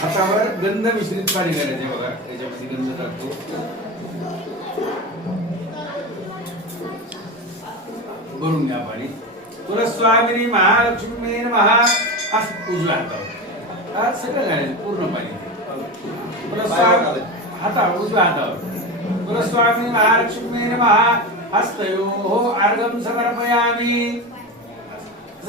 हातावर गंध मिश्रित पाणी करायचे बघा त्याच्यामध्ये गंध टाकतो भरून घ्या पाणी. कुलस्वामिनी महालक्ष्मी महा हा उजव्या हातावर सगळं घालायचं पूर्ण पाणी. हातावर उजव्या हातावर कुलस्वामी महालक्ष्मी महा हस्तयो हो अर्घम समर्पयामी.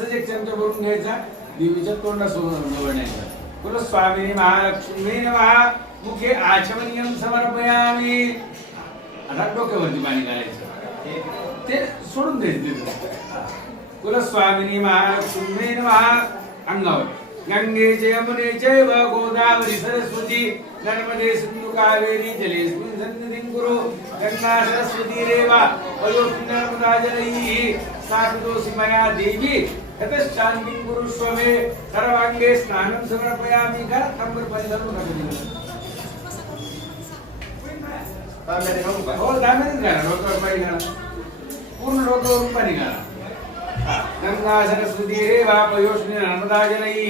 तसंच एक चमचा भरून घ्यायचा देवीच्या तोंडासोबत निवडण्याचा कुलस्वामिनी महालक्ष्मी महा मुखे आचमनीयम समर्पयामी. आता डोक्यावरती पाणी घालायचं. ते सोडून द्यायचे कुलस्वामिनी महालक्ष्मी महा अंगावर. गंगे यमुने चैव गोदावरी सरस्वती. नर्मदे सिंधु कावेरी जले सन्निधिं कुरु. गंगा सरस्वती रेवा वयोस्मिन् नर्मदा जलैः. स्थापितोऽसि मया देवी. ततश्शान्तिं कुरुष्व मे सर्वाङ्गे स्नानं समर्पयामि करा नंबर पंधरा नका हो दहा मिनिट घाला डोक्यावर पूर्ण डोक्यावरून पाणी घाला गंगा सरस्वती रे वापयोष्णी नर्मदा जनैः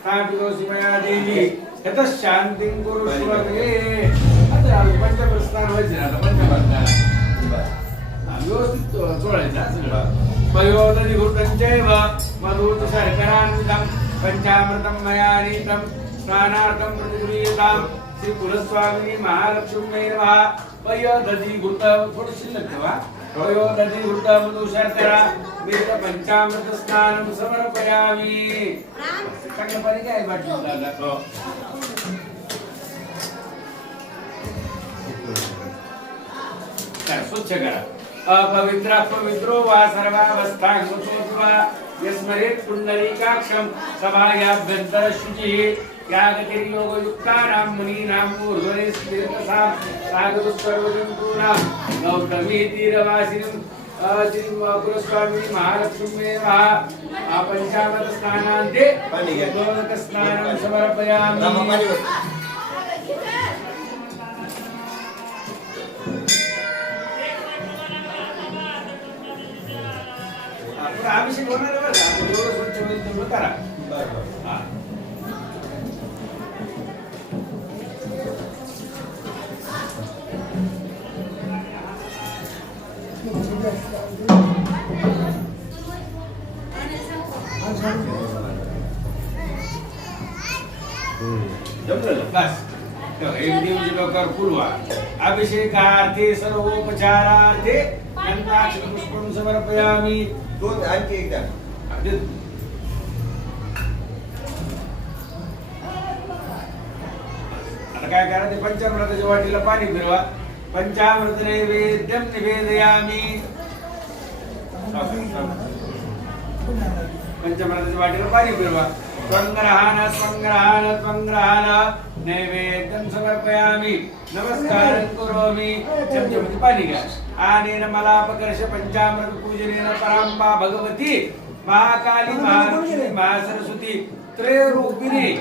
स्थापितोऽसि मया देवी। यतः शान्तिं कुरुष्व मे आता पंचप्रस्थान आता पंचप्रस्थान व्यवस्थित चोळायचं सगळं వయోధనిఘృతం చైవ మధూతు శర్కరాన్వితం పంచామృతం మయా నీతం స్నానార్థం ప్రతిగృహ్యతాం శ్రీ కులస్వామిని మహాలక్ష్మీ నమ. వయోధీఘృత ఇప్పుడు చిన్నవా వయోధీఘృత మధు శర్కర మీద పంచామృత अपवित्र पवित्रो वा सर्वावस्थांगतो वा यस्मरेत् पुण्डरीकाक्षं सभायाभ्यन्तर शुचिः यागतिर्योगयुक्तानां मुनीनां ऊर्ध्वरे स्थिरतसां सागरसर्वजन्तूनां गौतमी तीरवासिनं श्री कुलस्वामी महालक्ष्मी अभिषेक होणार आहे बरं का? आपण जेवढं स्वच्छ होईल तेवढं करा हा. जमलं बस तेव्हा एक दिवशी डोक्यावर पूर्वा अभिषेकार्थे सर्वोपचारार्थे गंधाक्षर पुष्पम समर्पयामी दोन आणखी एकदा. आता काय करा ते पंचामृताच्या वाटीला पाणी फिरवा. पंचामृत नैवेद्यम. निवेदयामी पंचमृताच्या वाटीला पाणी फिरवा. स्वंग्रहान त्वंग्रहाण त्वंग्रहाण नैवेद्यम समर्पयामी. नमस्कार करोमी. चमच्यामध्ये पाणी घ्या. आणि मला अपकर्ष पंचामृत पूजनेन परांबा भगवती महाकाली महालक्ष्मी महासरस्वती त्रयरूपिणी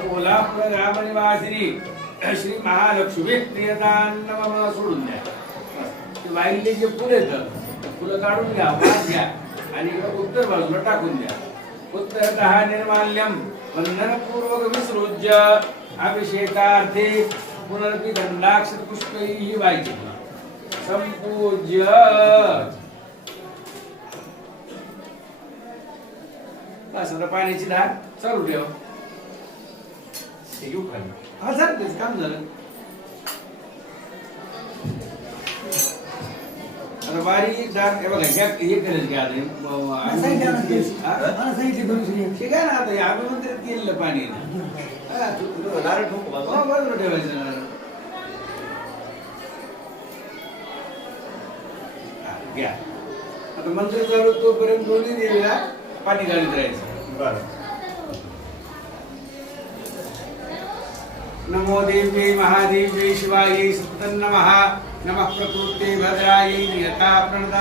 कोल्हापूर ग्रामनिवासिनी श्री महालक्ष्मी प्रियतांना सोडून द्या. ते वाहिलेले जे फुलं येतं फुलं काढून घ्या वास घ्या आणि उत्तर बाजूला टाकून द्या. उत्तर दहा निर्माल्यम वंदनपूर्वक विसृज्य अभिषेकार्थे पुनरपि दंडाक्षर पुष्पैः वाहिते संपूज्य। असं पाण्याची धार? चालू ठेव. घेऊ खाली हा झालं तेच काम झालं. आता बारीक धार हे बघा घ्या हे केलं घ्या आता. ब-? ठीक आहे ना आता हे अभिमंत्रित केलेलं पाणी. ना. हा, तू- तू- ठोकू हो, ठेवायचं घ्या. आता मंत्र चालू तोपर्यंत दोन्ही देवीला पाणी घालत राहायचं बरं. नमो देव्यै महादेव्यै शिवायै नमः. नमः प्रकृते भद्रायै नियता प्रणता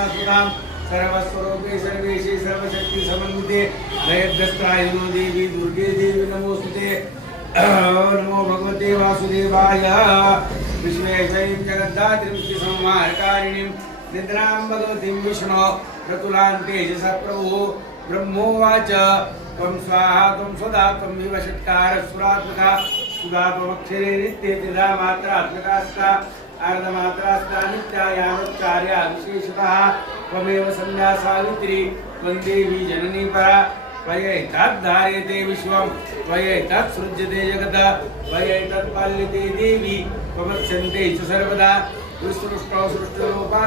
सर्वस्वरूपे सर्वेशे सर्वशक्ति समन्विते. लयग्रस्ताय नो देवी दुर्गे देवी नमोस्तुते. नमो भगवते वासुदेवाय. विश्वेशैं जगद्धात्रीं संहारकारिणीं निद्रां भगवतीं विष्णो प्रतुलां तेजसा ब्रह्मोवाच। त्वं स्वाहा, त्वं स्वधा त्वं विव षट्कारस्वरात्मका सुधा त्वमक्षरे नित्ये त्रिधा मात्रात्मकास्ता अर्धमात्रास्ता नित्या यावच्चार्या विशेषतः। त्वमेव संज्ञा सावित्री त्वं देवी जननी परा। त्वयैतत् धार्यते विश्वं त्वयैतत् सृज्यते जगत् त्वयैतत् पाल्यते देवी, त्वमत्स्यन्ते च सर्वदा। विसृष्टौ सृष्टिरूपा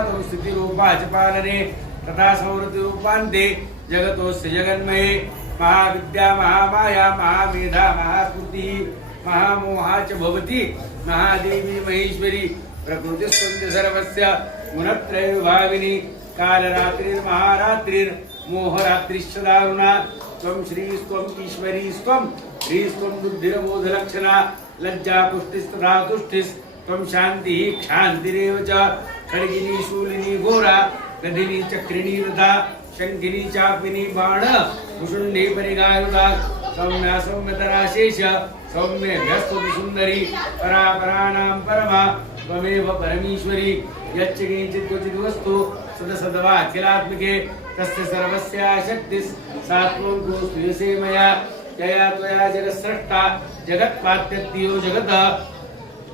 महाविद्या, महामाया, महामेधा, महास्मृतिः, महामोहा च महादेवी महेश्वरी प्रकृतिस्पन्द्य सर्वस्य गुणत्रयविभागिनी कालरात्रिर्महारात्रिर्मोहरात्रिश्च दारुणा त्वं श्रीस्त्वम् ईश्वरीस्त्वं ह्रीस्त्वं बुद्धिरबोधलक्षणा लज्जा पुष्टिस्तथा तुष्टिस् त्वं शान्तिः क्षान्तिरेव खड्गिनी, शूलिनी, घोरा, गदिनी, चक्रिणी तथा शङ्किनी, चापिनी, बाण कुशुण्डी परिगायुधा सौम्या सौम्यतरा शेष सौम्य व्यस्तुति सुन्दरी परा पराणां परमा, त्वमेव परमेश्वरी। यच्च किञ्चित् क्वचित् वस्तु सदसदवा अखिलात्मिके तस्य सर्वस्य शक्तिः सा त्वं गोस्तुयसे मया। यया त्वया जगत्स्रष्टा जगत्पात्यत्यो जगतः।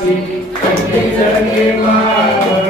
Thank you.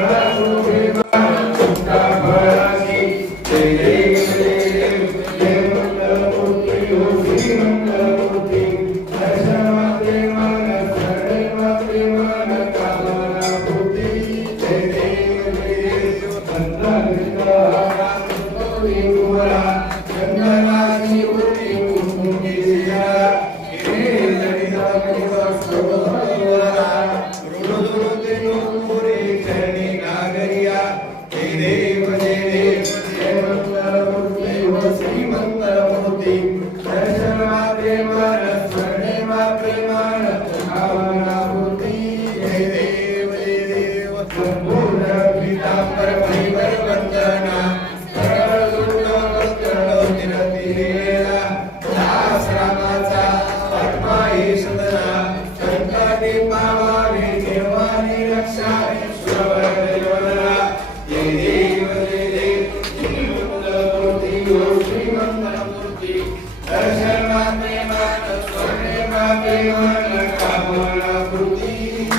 प्रेमन कामना कृती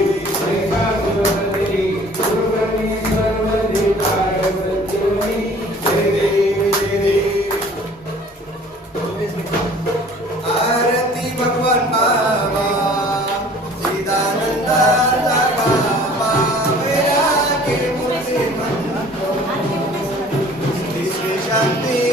I'll be.